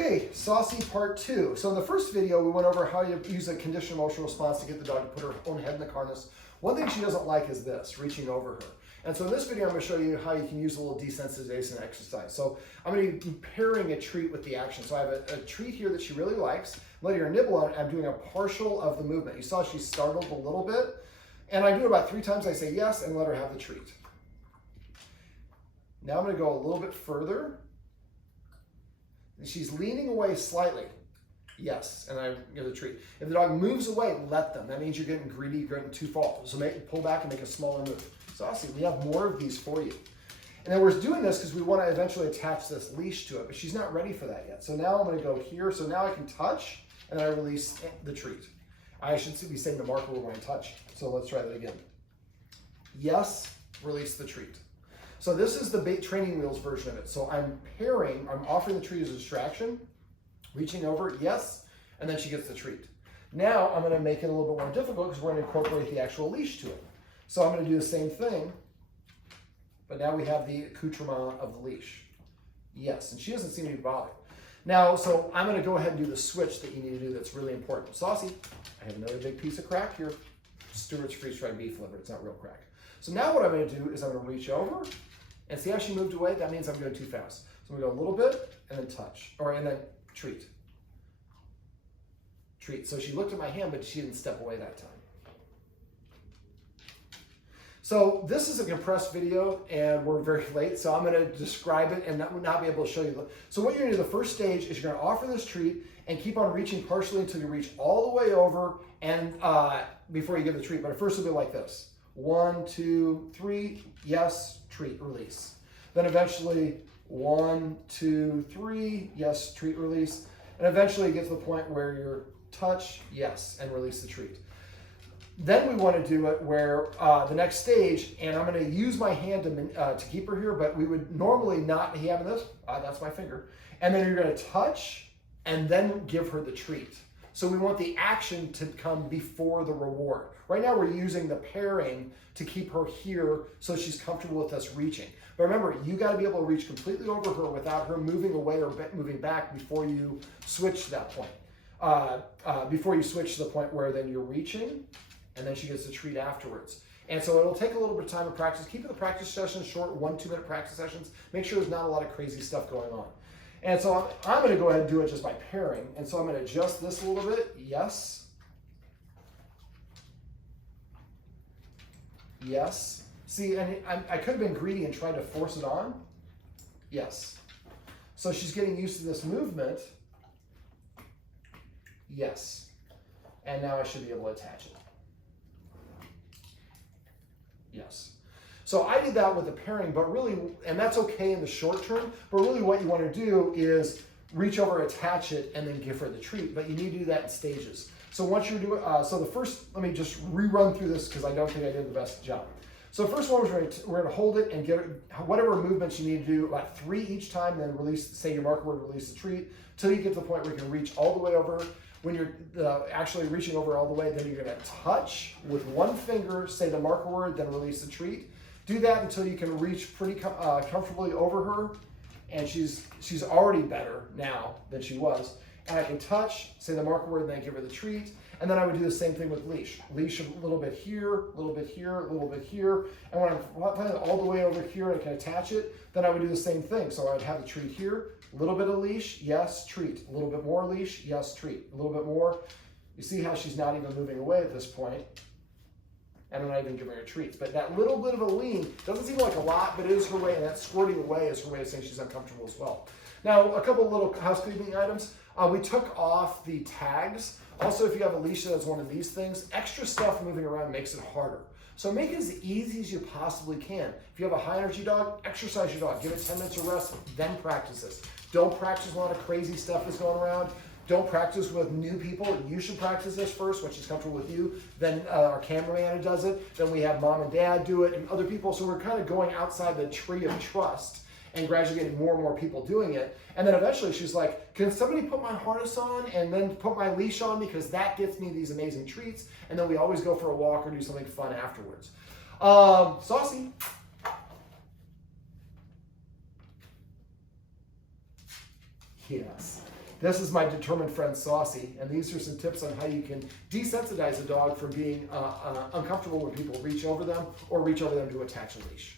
Okay, Saucy part 2. So in the first video, we went over how you use a conditioned emotional response to get the dog to put her own head in the harness. One thing she doesn't like is this, reaching over her. And so in this video, I'm going to show you how you can use a little desensitization exercise. So I'm going to be pairing a treat with the action. So I have a treat here that she really likes. I'm letting her nibble on it. I'm doing a partial of the movement. You saw she startled a little bit. And I do it about 3 times. I say yes and let her have the treat. Now I'm going to go a little bit further. She's leaning away slightly. Yes, and I give the treat. If the dog moves away, let them. That means you're getting greedy, you're getting too far. So pull back and make a smaller move. Saucy, we have more of these for you. And then we're doing this because we want to eventually attach this leash to it, but she's not ready for that yet. So now I'm going to go here. So now I can touch, and then I release the treat. I should be saying the marker when I touch. So let's try that again. Yes, release the treat. So this is the bait training wheels version of it. So I'm offering the treat as a distraction, reaching over, yes, and then she gets the treat. Now I'm going to make it a little bit more difficult because we're going to incorporate the actual leash to it. So I'm going to do the same thing, but now we have the accoutrement of the leash. Yes, and she doesn't seem to be bothered. Now, so I'm going to go ahead and do the switch that you need to do that's really important. Saucy, I have another big piece of crack here. Stewart's freeze-dried beef liver. It's not real crack. So now what I'm going to do is I'm going to reach over, and see how she moved away? That means I'm going too fast. So I'm going to go a little bit, and then touch, and then treat. Treat. So she looked at my hand, but she didn't step away that time. So this is a compressed video, and we're very late, so I'm going to describe it and not be able to show you. So what you're going to do, the first stage is you're going to offer this treat and keep on reaching partially until you reach all the way over and before you give the treat. But at first it'll be like this. 1, 2, 3, yes, treat, release. Then eventually 1, 2, 3, yes, treat, release. And eventually you get to the point where you're touch, yes, and release the treat. Then we want to do it where the next stage, and I'm going to use my hand to keep her here, but we would normally not be having this. That's my finger. And then you're going to touch and then give her the treat. So we want the action to come before the reward. Right now we're using the pairing to keep her here so she's comfortable with us reaching. But remember, you got to be able to reach completely over her without her moving away or moving back before you switch to that point. Before you switch to the point where then you're reaching, and then she gets the treat afterwards. And so it'll take a little bit of time of practice. Keep the practice sessions short, 1-2 minute practice sessions. Make sure there's not a lot of crazy stuff going on. And so I'm going to go ahead and do it just by pairing. And so I'm going to adjust this a little bit. Yes. Yes. See, and I could have been greedy and tried to force it on. Yes. So she's getting used to this movement. Yes. And now I should be able to attach it. Yes. So I did that with the pairing, but really, and that's okay in the short term, but really what you want to do is reach over, attach it, and then give her the treat. But you need to do that in stages. So once you're doing, so the first, let me just rerun through this because I don't think I did the best job. So the first one was we're going to hold it and get whatever movements you need to do, about 3 each time, then release, say your marker word, release the treat, till you get to the point where you can reach all the way over. When you're actually reaching over all the way, then you're going to touch with 1 finger, say the marker word, then release the treat. Do that until you can reach pretty comfortably over her, and she's already better now than she was. And I can touch, say the marker word, and then give her the treat. And then I would do the same thing with leash. Leash a little bit here, a little bit here, a little bit here. And when I'm putting it all the way over here and I can attach it, then I would do the same thing. So I would have the treat here, a little bit of leash, yes, treat. A little bit more leash, yes, treat. A little bit more. You see how she's not even moving away at this point. And I'm not even giving her a treat. But that little bit of a lean doesn't seem like a lot, but it is her way, and that squirting away is her way of saying she's uncomfortable as well. Now, a couple of little housekeeping items. We took off the tags. Also, if you have a leash that has one of these things, extra stuff moving around makes it harder. So make it as easy as you possibly can. If you have a high energy dog, exercise your dog. Give it 10 minutes of rest, then practice this. Don't practice when a lot of crazy stuff is going around. Don't practice with new people. You should practice this first when she's comfortable with you. Then our cameraman does it. Then we have mom and dad do it and other people. So we're kind of going outside the tree of trust and gradually getting more and more people doing it. And then eventually she's like, can somebody put my harness on and then put my leash on because that gets me these amazing treats. And then we always go for a walk or do something fun afterwards. Saucy. Yes. This is my determined friend Saucy, and these are some tips on how you can desensitize a dog from being uncomfortable when people reach over them or reach over them to attach a leash.